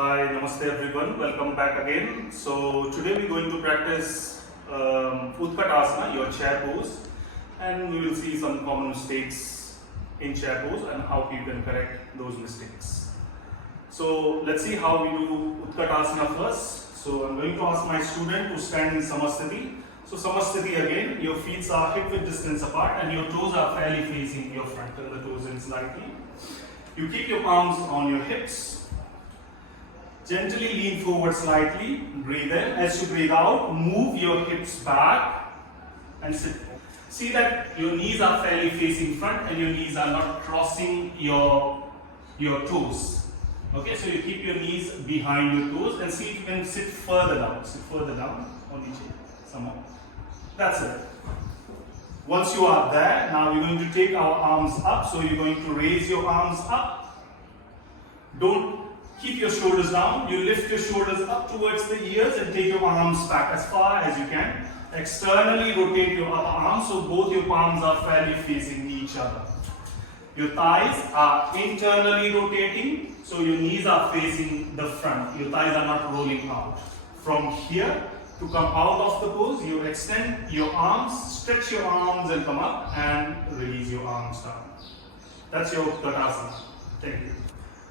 Hi, namaste everyone. Welcome back again. So today we're going to practice Utkatasana, your chair pose, and we will see some common mistakes in chair pose and how you can correct those mistakes. So let's see how we do Utkatasana first. So I'm going to ask my student to stand in Samasthiti. So Samasthiti again, your feet are hip width distance apart and your toes are fairly facing your front, and the toes in slightly. You keep your palms on your hips. Gently lean forward slightly, breathe in. As you breathe out, move your hips back and sit. See that your knees are fairly facing front and your knees are not crossing your toes. Okay, so you keep your knees behind your toes and see if you can sit further down. Sit further down on each end, somehow. That's it. Once you are there, now we're going to take our arms up. So you're going to raise your arms up. Don't keep your shoulders down. You lift your shoulders up towards the ears and take your arms back as far as you can. Externally rotate your upper arms so both your palms are fairly facing each other. Your thighs are internally rotating, so your knees are facing the front. Your thighs are not rolling out. From here to come out of the pose, you extend your arms, stretch your arms and come up and release your arms down. That's your Utkatasana. Thank you.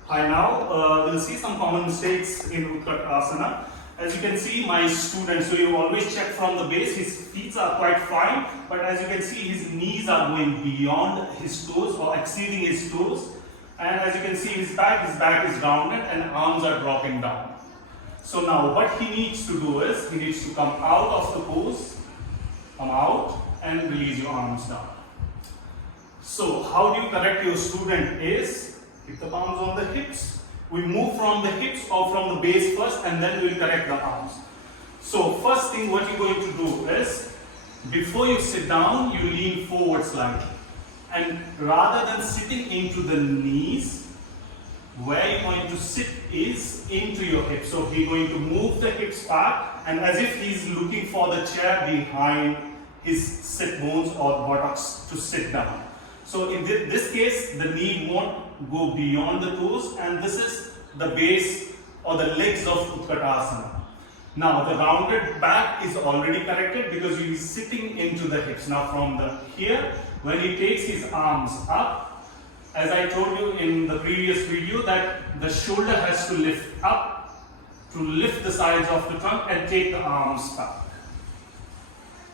Hi, now we'll see some common mistakes in Utkatasana. As you can see, my student, so you always check from the base, his feet are quite fine, but as you can see, his knees are going beyond his toes or exceeding his toes. And as you can see, his back is rounded and arms are dropping down. So now what he needs to do is, he needs to come out of the pose, come out and release your arms down. So how do you correct your student is, keep the palms on the hips. We move from the hips or from the base first and then we will correct the arms. So first thing what you're going to do is, before you sit down, you lean forward slightly. And rather than sitting into the knees, where you're going to sit is into your hips. So he's going to move the hips back and as if he's looking for the chair behind his sit bones or buttocks to sit down. So in this case, the knee won't go beyond the toes and this is the base or the legs of Utkatasana. Now the rounded back is already corrected because he is sitting into the hips. Now from here, when he takes his arms up, as I told you in the previous video that the shoulder has to lift up to lift the sides of the trunk and take the arms back.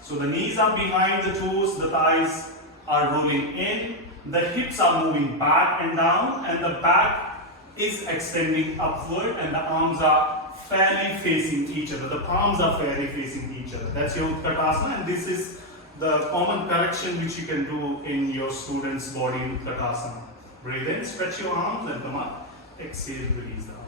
So the knees are behind the toes, the thighs are rolling in, the hips are moving back and down and the back is extending upward and the arms are fairly facing each other. The palms are fairly facing each other. That's your Utkatasana and this is the common correction which you can do in your student's body in Utkatasana. Breathe in, stretch your arms and come up. Exhale, release the arms.